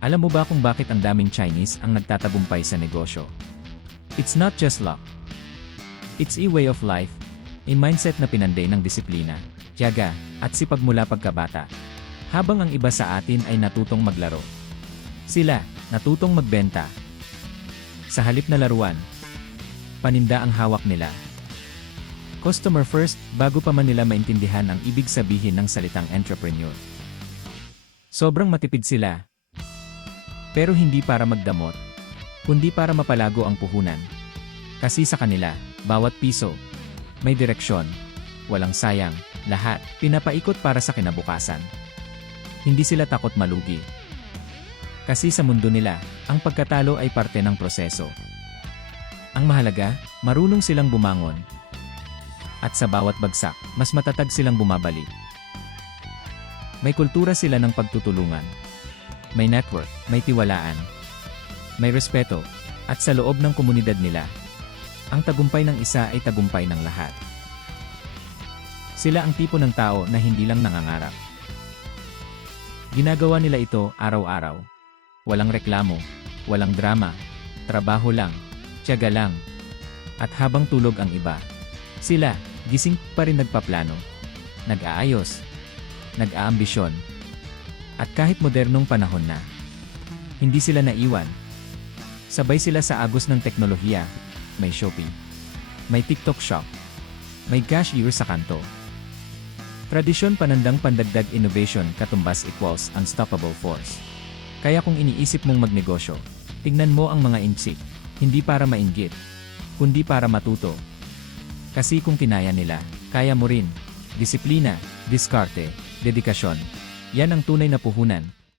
Alam mo ba kung bakit ang daming Chinese ang nagtatagumpay sa negosyo? It's not just luck. It's a way of life, a mindset na pinanday ng disiplina, tiyaga, at sipag mula pagkabata. Habang ang iba sa atin ay natutong maglaro. Sila, natutong magbenta. Sa halip na laruan, paninda ang hawak nila. Customer first, bago pa man nila maintindihan ang ibig sabihin ng salitang entrepreneur. Sobrang matipid sila. Pero hindi para magdamot, kundi para mapalago ang puhunan. Kasi sa kanila, bawat piso, may direksyon, walang sayang, lahat, pinapaikot para sa kinabukasan. Hindi sila takot malugi. Kasi sa mundo nila, ang pagkatalo ay parte ng proseso. Ang mahalaga, marunong silang bumangon. At sa bawat bagsak, mas matatag silang bumabalik. May kultura sila ng pagtutulungan. May network, may tiwalaan, may respeto, at sa loob ng komunidad nila, ang tagumpay ng isa ay tagumpay ng lahat. Sila ang tipo ng tao na hindi lang nangangarap. Ginagawa nila ito araw-araw. Walang reklamo, walang drama, trabaho lang, tiyaga lang. At habang tulog ang iba, sila, gising pa rin nagpaplano, nag-aayos, nag-aambisyon. At kahit modernong panahon na, hindi sila naiwan. Sabay sila sa agos ng teknolohiya, may Shopee, may TikTok Shop, may cashier sa kanto. Tradisyon panandang pandagdag innovation katumbas equals unstoppable force. Kaya kung iniisip mong magnegosyo, tingnan mo ang mga inchik, hindi para mainggit, kundi para matuto. Kasi kung kinaya nila, kaya mo rin. Disiplina, diskarte, dedikasyon. Yan ang tunay na puhunan.